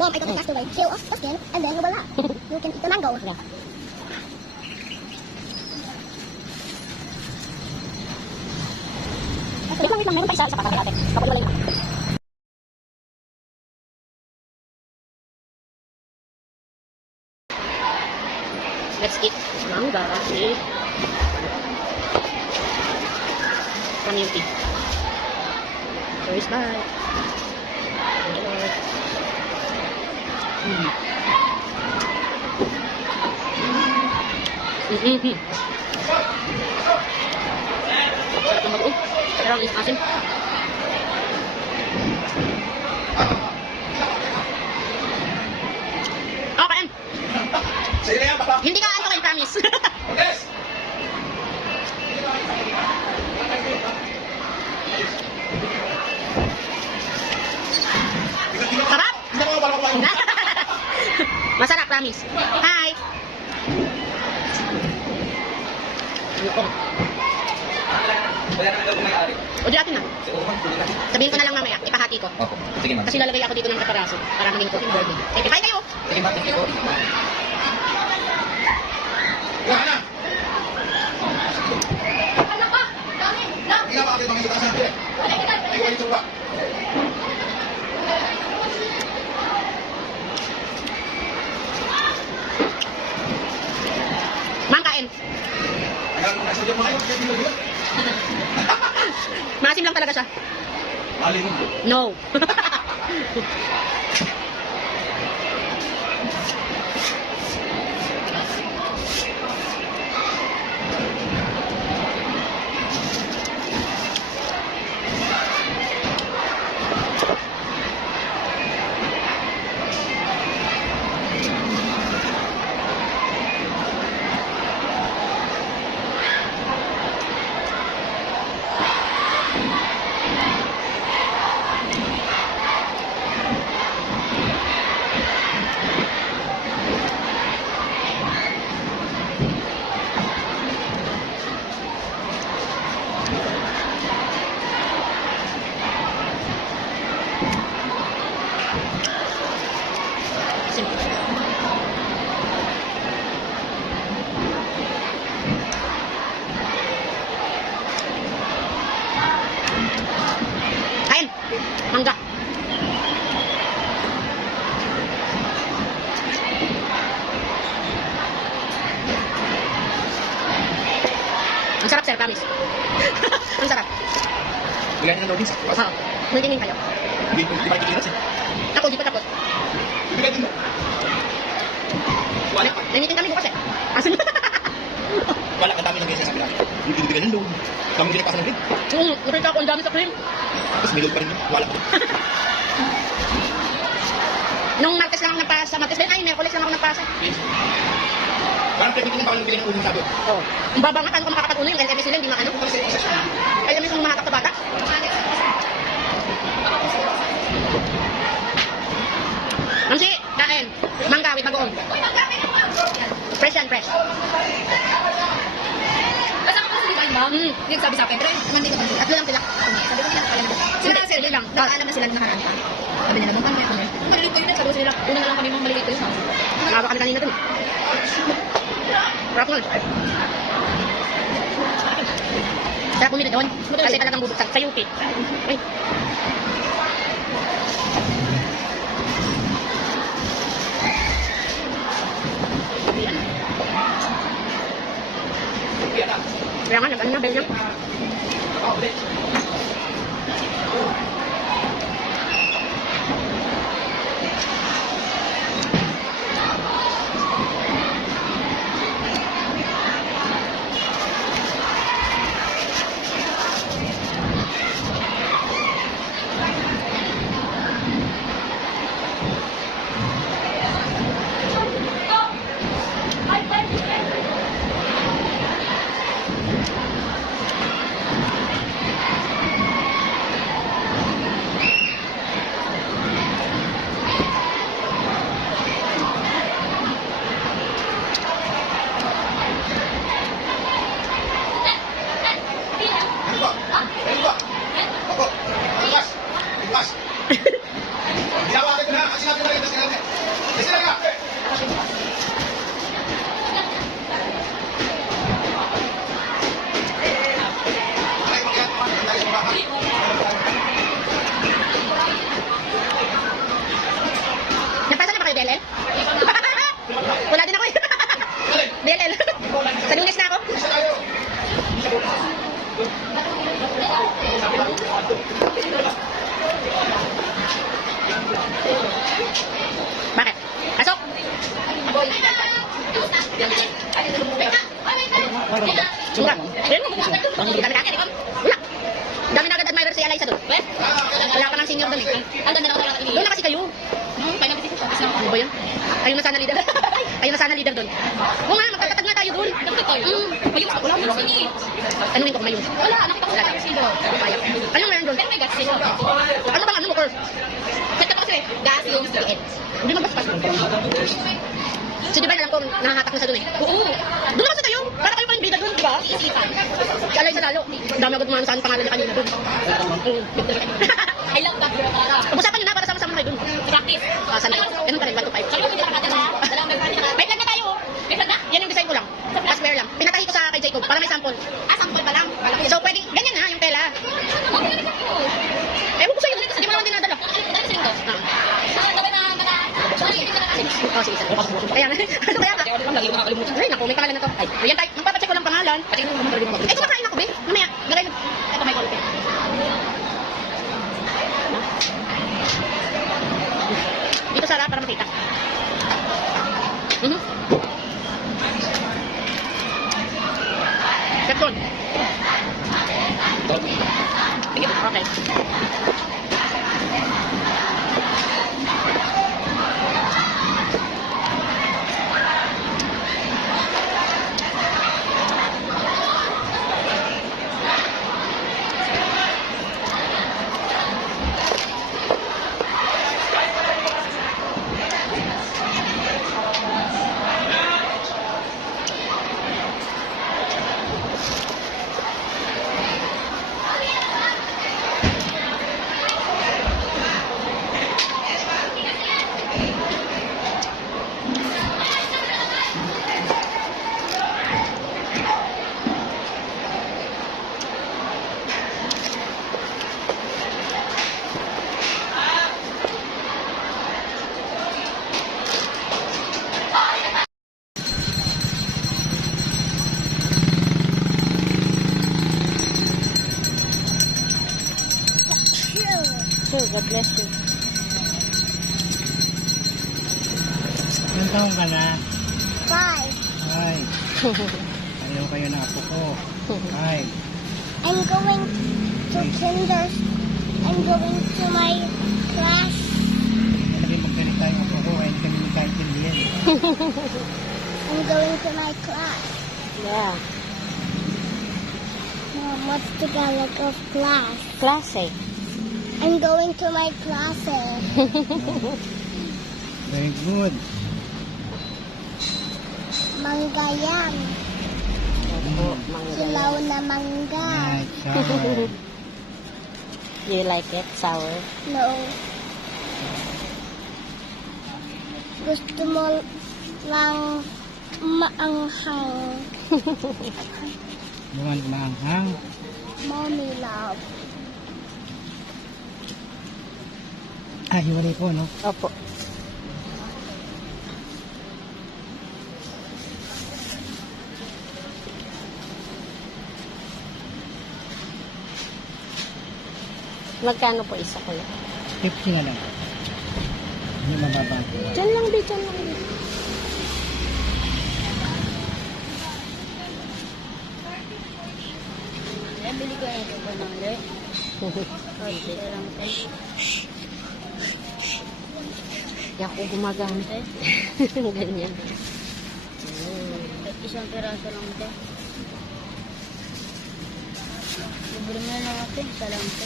Warm items cast away, peel off the skin, and then voila, you can eat the mango. Yeah. Wait lang, meron pa isa pa kami ate. Kapag wala lang. Let's eat manga with community. First bite. Sarap ng bagoong. Pero ang asin. Okay. Sige yan, baka. Hindi ka antokin, promise. Yes! Sarap? Hindi ako pala kumain. Masarap, promise. Hi! Ayoko. Wala naman daw may-ari. O, di atin na. Sabihin ko na lang mamaya, ipahati ko. Opo. Sige ma'am. Kasi lalagay ako dito ng kaparaso para maging cooking birthday. Okay, bye kayo! Sige ma'am, thank you po. Wala na! Ano pa? Dami! Dami! Hindi nga bakit mga itaas natin. Ay, wala yung suba. Mang, kain! Tagal mo nasa dyan mga yun. Kaya dinagyan. Maasim lang talaga siya. Alin mo. No. Kain! Mangga! Ang sarap, sir, promise. Ang sarap. Bigyan niya ng loading sa kuwas. Oo. Multingin kayo. Hindi pa ikikiras eh. Ako, di pa tapos. Bigyan din mo. Wala ka. Namitin kami bukas eh. Asan? Wala ka dami ng ganyan sa kapila. Hindi bigyan ng load. Dami ginagpasa ng rin. Nakita ko ang dami sa cream. Tapos may load pa rin yun. Wala ka. Nung Martes lang ako nagpasa. Martes din, ay, Merkulis lang ako nagpasa. Parang pwede din parang bigyan ng ulo sabi. Oo. Ang baba nga, paano ko makakapag-uno yung LMS nila, hindi makano. Ay, alam mo kung mahatak sa bata? Mamsi, kain. Mangga with bagoong. Fresh yan, fresh. Kasama ko sa Divine Mom. Hindi nagsabi sa akin. Pero naman din naman sila. Tatlo lang sila. Sabi ko nila, kaya mo. Sila sila lang. Nakaalam na sila na nakaraan pa. Sabi nila, doon kami. Malilito yun. Sabi ko sila, una na lang kami mong malilito yun. Nakawa kami kanina dun. Sarap nga. Kaya pumili doon. Kasi talagang bubuksan. Sa UP. Ay. Kaya nga, nag-ano na, bell na. si Eliza doon. Weh? Wala pa ng senior doon eh. Andun na ako lang Doon na kasi kayo. Kaya nabisip ko siya. Ano ba yan? Kayo na sana leader. Kayo na sana leader doon. Oo nga, magkatatag nga tayo doon. Dapat tayo. May gusto ko lang. Anuhin ko kung mayroon. Wala, nakita ko sa silo. Ano meron doon? Pero may gas silo. Ano bang ano mo, course? Kwenta ko kasi, gas yung liit. Hindi mabaspas. So, di ba alam ko, nakahatak na sa doon eh. Oo. Doon naman sa tayo. Para kayo kayong bida doon, di ba? Isipan. Si Eliza lalo. Ang dami agad mga saan pangalan niya kanina doon. I love that girl, para. Usapan niyo na para sama-sama kayo doon. Practice. Sana. Ganun pa rin, 1 to 5. Sabi ko, hindi nakakata na. Dalawang may party na. Wait lang na tayo. May flag na? Yan yung design ko lang. Last wear lang. Pinatahi ko sa kay Jacob para may sample. Sample pa lang. So, pwedeng, ganyan na yung tela. Okay, narinig ako. Ewan ko sa'yo, hindi mo naman dinadala. Ano kasi ito? Sabay na mata. Hindi ka na kasi. Oh, sige, sige. Kaya nga, ano kaya ka? Ay, naku, may pangalan na to. Ay, ayan tayo. Magpapacheck ko lang pangalan. Eh, kumakain ako, be. Mamaya, lagay na. Ito, may kolpe. Dito, Sarah, para makita. Kapon. Sige, okay. Sure, God bless you. Ilang taong ka na? 5. Ay, ayaw kayo na apo ko. Ay, I'm going to kinder. I'm going to my class. sabi magsalita yung apo ko, ay hindi kami nagkaintindihan. I'm going to my class. Yeah. Mom, what's the Tagalog of class? Klase. I'm going to my classes. Very good. Mangga yan. Silaw na mangga. Right, sour. Do you like it? Sour? No. Gusto mo lang maanghang. You want maanghang? Mommy love. Ah, hiwalay po, no? Opo. Magkano po isa ko? 50 na lang. Hindi mababa. Diyan lang, di. Diyan lang, di. Bili ko na ito pa ng ulit. Di ako gumagamit. Ganyan. Isang piraso lang ito. Libre mo na lang ito. Isa lang ito.